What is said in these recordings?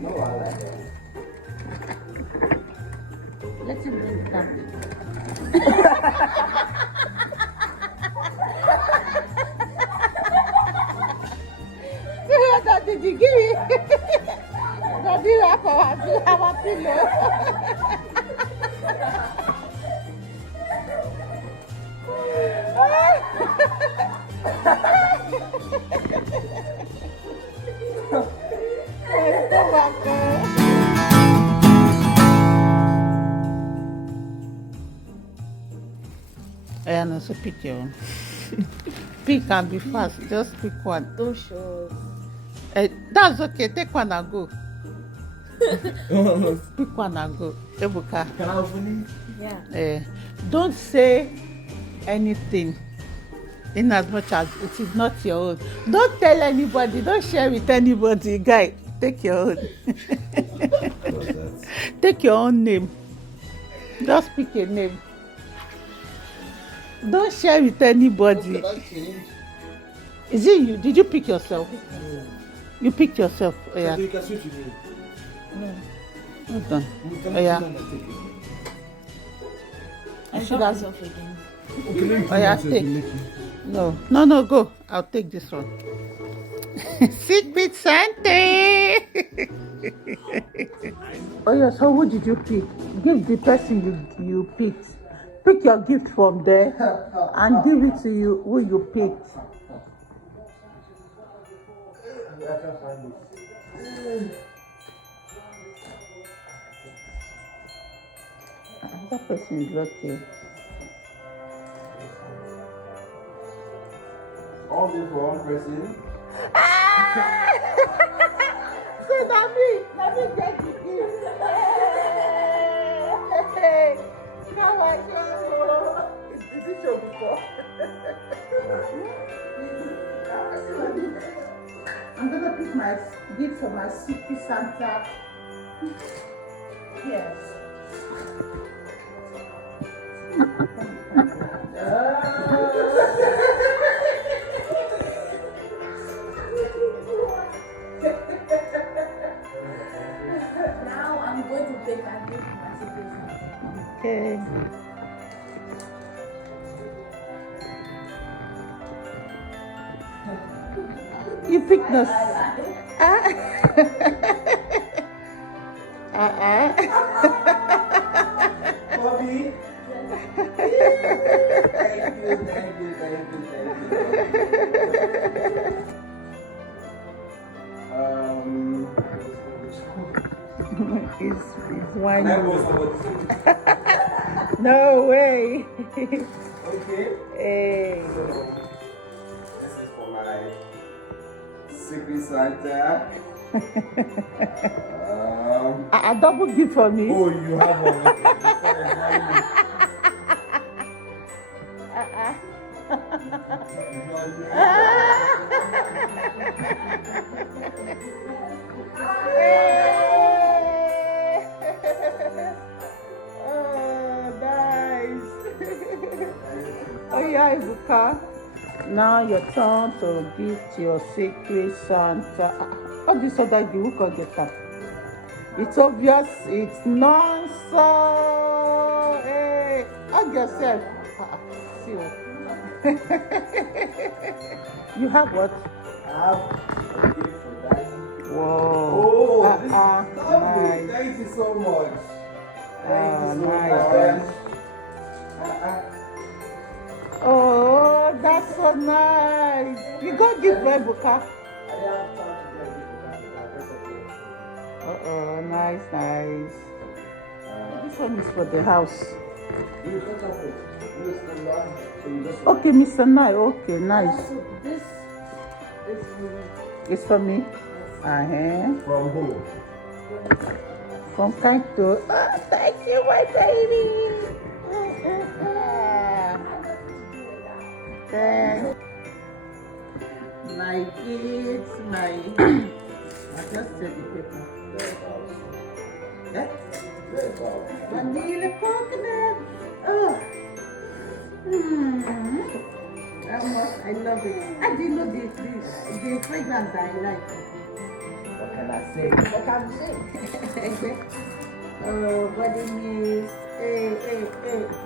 No, I like it. Let him bring it down. Daddy, give me. Daddy, have our pillow. And also pick your own. Pick and be fast. Just pick one. Don't show us. That's okay. Take one and go. Pick one and go. Ebuka. Can I open Yeah. Don't say anything in as much as it is not your own. Don't tell anybody. Don't share with anybody. Guy, take your own. it? Take your own name. Just pick a name. Don't share with anybody. Is it you? Did you pick yourself? You picked yourself. Oh, yeah. So you can switch with me. Hold on. You can Oh, yeah. choose and take it. I should Show have. myself again. Okay, let me Oh, yeah, choose take. to make it. No, go. I'll take this one. Secret Santa. Oh yeah, so who did you pick? Give the person you picked. Pick your gift from there and give it to you who you picked. I can find it. That person is lucky. All this for one person. So let me get the gift. Now I can go. Is this your before? I'm gonna pick my gift for my Secret Santa. Yes. Now I'm going to take my gift to my situation. Okay. You picked us. Bobby. Thank you. It's wine. That was about No way. Okay. Hey. This is for my Secret Santa. A double gift for me. Oh, you have one. Okay. Oh, nice. Oh, yeah, Ibuka. Now your turn to give your Secret Santa. All this other gift, who can get that? It's obvious, it's nonsense. Hey, hug yourself. See what? You have what? I have a gift for Daddy. Whoa. Oh, this is lovely. Nice. Thank you so much. Thank you so Nice. much. Oh, that's so nice. You go give Ibuka. I didn't have time to get a gift for Daddy, but that's okay. Oh, nice. This one is for the house. You cut off it. This is the last. So you just Okay, Mr. Nai. Okay, nice. So this is It's for me. Uh-huh. from who? From Kanto. Oh, thank you, my baby. Thanks. My kids, my... I just said the paper. Eh? Vanilla coconut. Oh. I love it. I didn't know the fragrance that I like. What can I say? What can you say? Oh, body mist. Hey.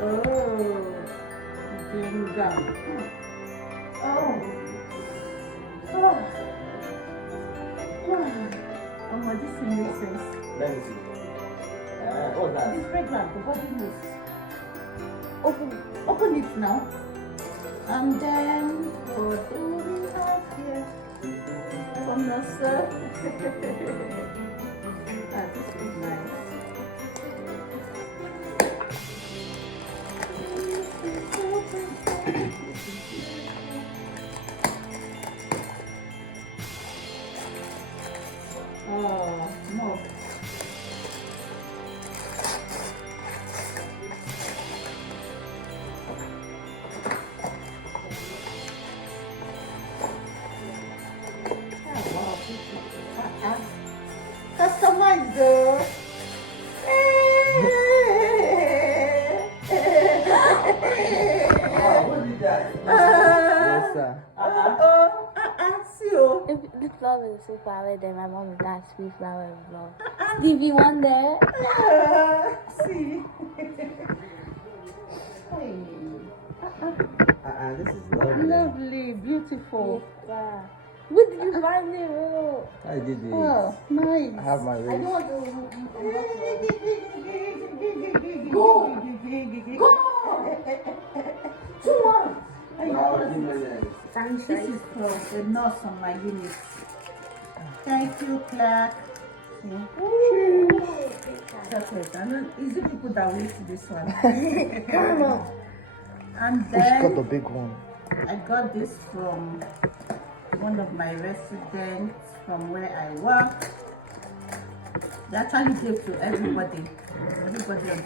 Oh, ginger. Oh, this thing makes sense. Let me see. What's that? This fragrance, the body mist. Open it. Open it now. And then, what do we have here? From the sir. This is nice. Oh, no. Customize though. What is that? Yes, sir. See you. If this flower is a sweet flower, then my mom is not sweet flower as well. Stevie Wonder. See. This is lovely. Lovely, beautiful. Yeah. Where did you find it? Oh, I did this. Oh, nice. I have my I race. don't want to Go! Go! Come on. This is for the nurse on my unit. Thank you, Clark. Chocolate. And then easy people that will eat this one. Come on. And Who's got the then big one? I got this from one of my residents from where I work. They actually gave to everybody on the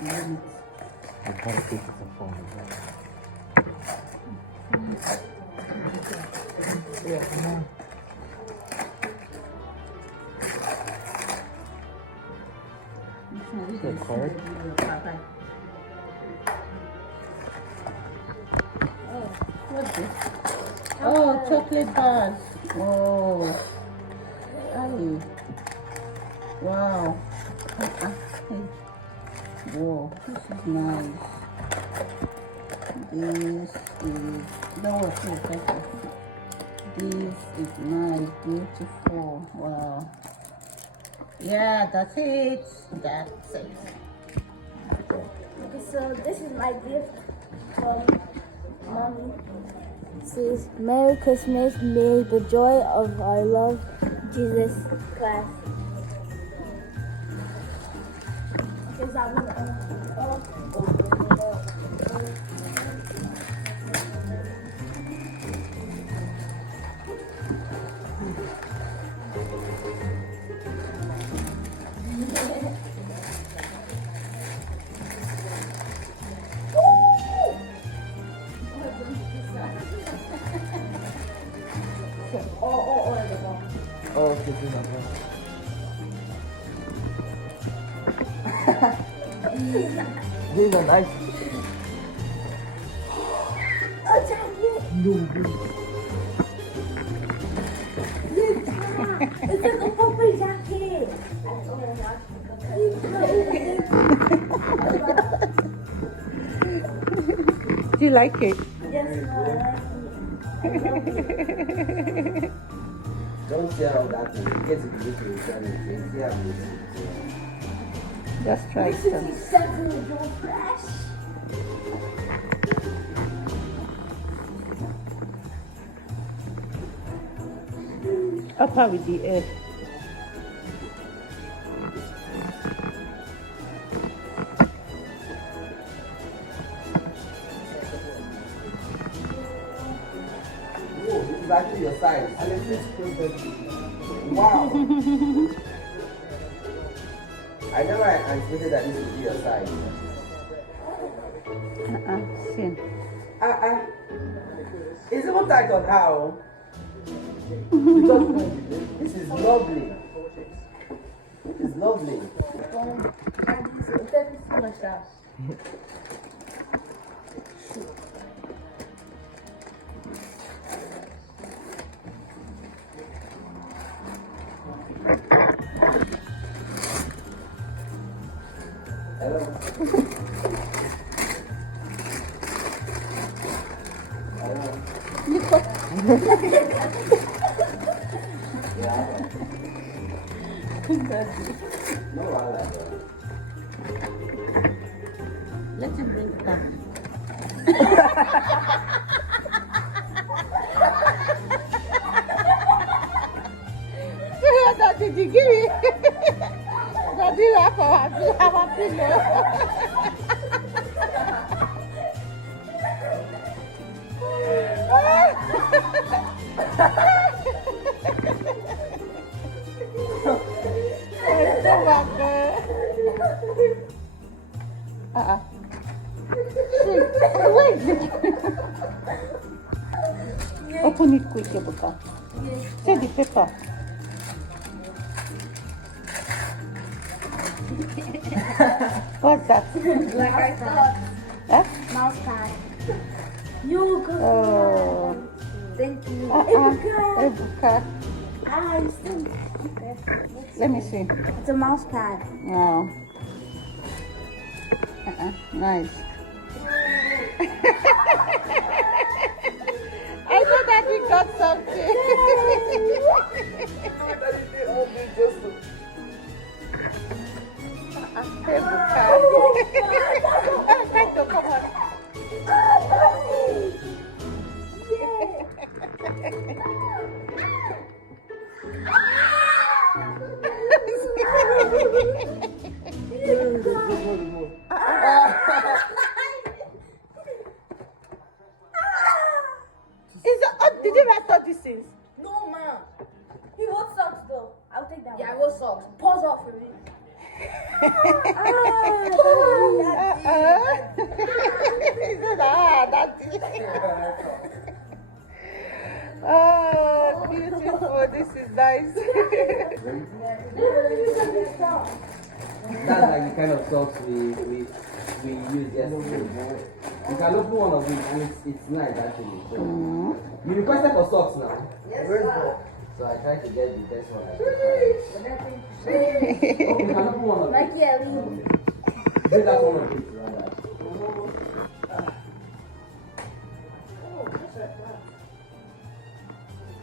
unit. I gotta take it to phone. Yeah, come on. This The card? What's this? Oh, chocolate bars. Oh. Hey. Wow. Whoa, this is nice. This is, that was so perfect. This is nice, beautiful. Wow. Yeah, that's it. That's it. Okay, so this is my gift from Mommy. It says, Merry Christmas, may the joy of our Lord Jesus Christ. Okay, so I'm Oh, okay, see my These are nice. No, It's like a puffer jacket. Do you like it? Yes, Don't tell that thing. Get it to return it. See how it is. Just try This is some. exactly your fresh. Upper with the air. Oh, this is actually your size. And it fits perfectly. Wow. I never anticipated that this would be your size. See. It's even tight on how. Because this is lovely. It's lovely. And this is very much out. No, I like that. Let him bring it down. Daddy, did you give me? Daddy, have a pillow. Open it quick, Ebuka. See the paper. What's that? Like I thought. Huh? Mouse pad. You go. Oh. Thank you. Ebuka. Ah, you still. Let me see. It's a mouse pad. Wow. Nice. I know that we got something. Come on. Did you write all these things? No, man. He wants socks though. I'll take that. Yeah, I want socks. Pause off for me. He said, that's it. Oh, beautiful. This is nice. That's like the kind of socks we use yesterday. You can open one of it and it's nice actually. So, you requested for socks now. Yes, sir. So I tried to get the best one. You can open one of it. Nike Elite. Take that one of it rather.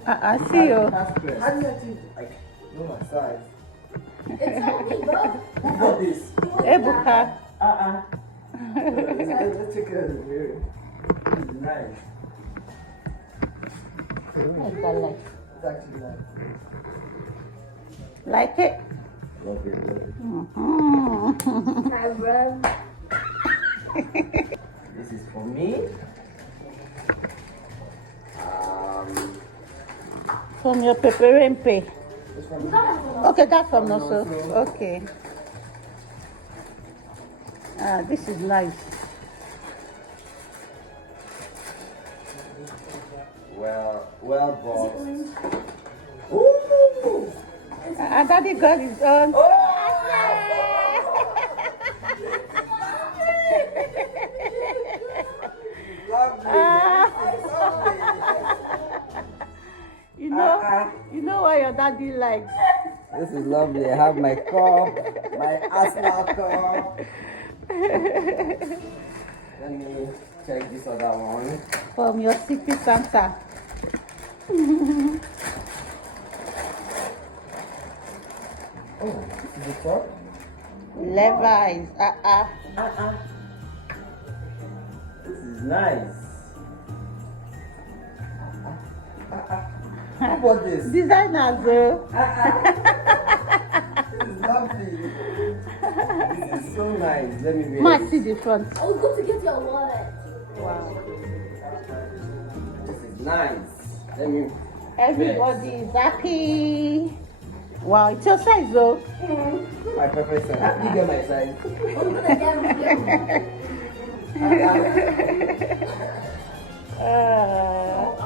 I see you. That's best. How do you like know my size? It's not me, bro. Who got this? Ebuka. Let's take it as a mirror. This is nice. I like. It's actually nice. Like it? Love it, love it. I run. This is for me. From your peperenpe. Okay, that's from Noso. Okay. This is nice. Well bought. Ooh! Daddy got his own. You know what your daddy likes. This is lovely. I have my cup, my Arsenal cup. Let me check this other one. From your Secret Santa. Oh, this is the cup? Levi's. This is nice. Who bought this? Designers, This is lovely. This is so nice. Let me wear Must it. see the front. I was going to get your wallet. Wow. This is nice. Let me. Everybody is happy. Wow, it's your size though. My perfect size. You get my size. I'm going to get I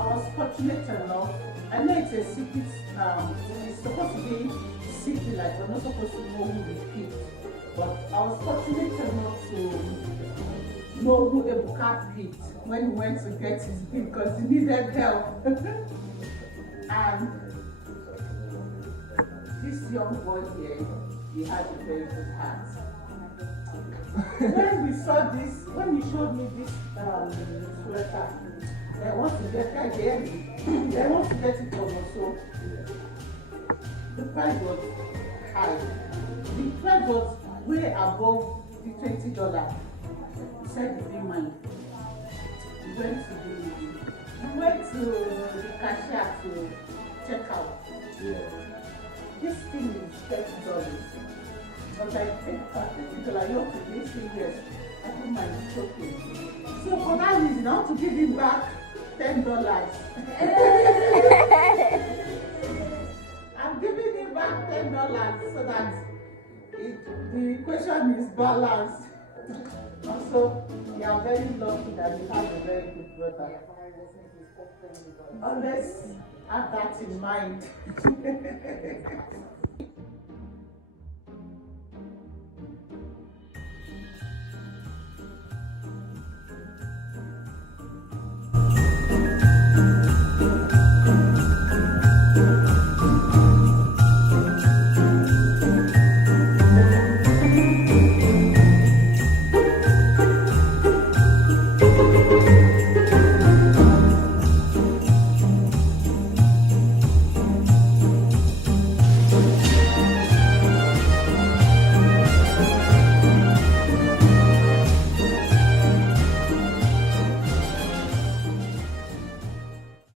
was fortunate enough. I know it's a secret. It's supposed to be secret, like we're not supposed to know who we picked. But I was fortunate enough to know who Ebuka picked when he went to get his gift because he needed help. And this young boy here, he had a very good heart. When we saw this, when you showed me this sweater, They want to get they want to get it from us. So the price was high. The price was way above the $20. He said he didn't mind. We went to the cashier to check out. Yeah. This thing is $30. But I think $30, you have to be serious. I don't mind, it's okay. So for that reason, I want to give him back $10. I'm giving him back $10 so that the equation is balanced. Also, you are very lucky that you have a very good brother. Always have that in mind.